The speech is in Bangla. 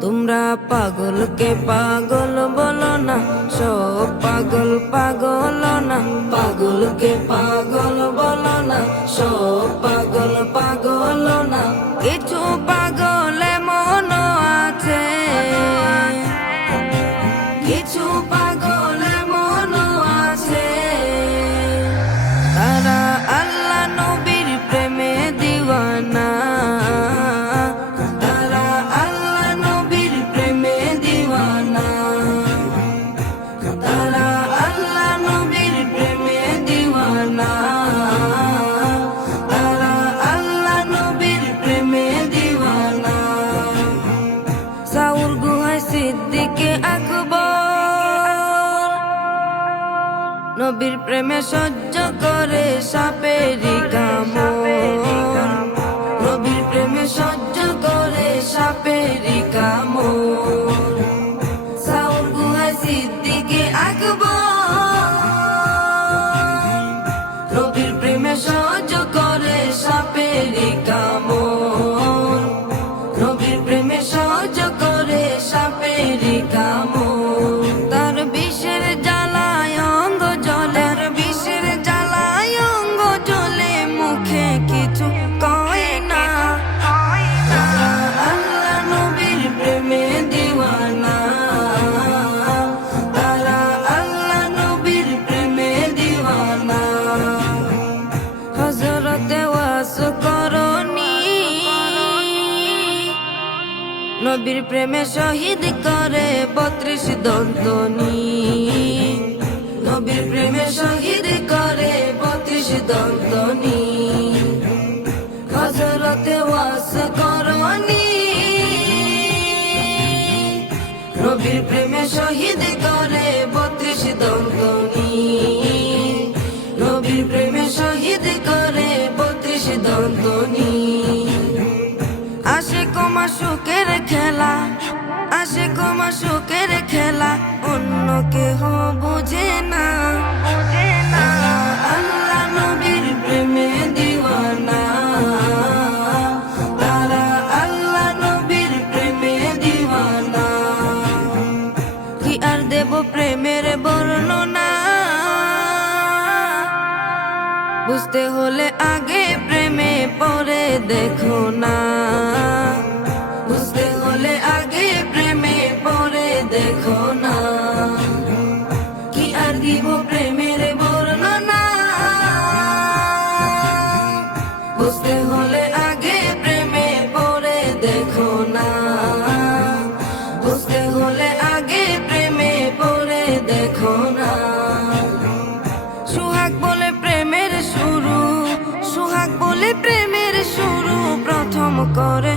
তোমরা পাগলকে পাগল বলো না, সব পাগল পাগল না। পাগলকে পাগল বলো না, সব পাগল পাগল না। কিছু পাগল মন আছে, কিছু পাগল মন আছে। তারা আল্লাহ নবীর প্রেমে দিওয়ানা, তারা আল্লাহ নবীর প্রেমে দিওয়ানা, তারা আল্লাহ নবীর প্রেমে দিওয়ানা, তারা আল্লাহ নবীর প্রেমে দিওয়ানা। সাউর গুহায় সিদ্দিকে আকবর নবীর প্রেমে সহ্য করে সাপেরি কামড়, নবীর প্রেমে সহ্য করে সাপেরি কামড়। সাউর গুহায় সিদ্দিকে আকবর নবীর প্রেমে সহ্য করে সাপেরি কামড়, নবীর প্রেমে সহ্য করে সাপেরি কামড়। তার বিষের জ্বালায় অঙ্গ জ্বলে, তার বিষের জ্বালায় অঙ্গ জ্বলে, মুখে কিছু কয় না। তারা আল্লাহ নবীর প্রেমে দিওয়ানা, তারা আল্লাহ নবীর প্রেমে দিওয়ানা। হযরতে ওয়াস করনি নবীর প্রেমে শহীদ করে 32 দন্তনি, নবীর প্রেমে শহীদ করে 32 দন্তনি। হযরতে ওয়াস করনি নবীর প্রেমে শহীদ করে 32 দন্তনি, নবীর প্রেমে শহীদ করে 32 দন্তনি। আশিক মাশুকের খেলা, আশিক মাশুকের খেলা অন্য কেহ বুঝে না। তারা আল্লাহ নবীর প্রেমে দিওয়ানা, তারা আল্লাহ নবীর প্রেমে দিওয়ানা। কি আর দেব প্রেমের বর্ণনা, বুঝতে হলে আগে প্রেমে পরে দেখো না, বুঝতে হলে আগে প্রেমে পরে দেখো না। কি আর দিব প্রেমের বর্ণনা, বুঝতে হলে আগে প্রেমে পরে দেখো না, বুঝতে হলে আগে প্রেমে পরে দেখো না। সুহাগ বলে প্রেমের শুরু, সুহাগ বলে প্রেমের শুরু, প্রথম করে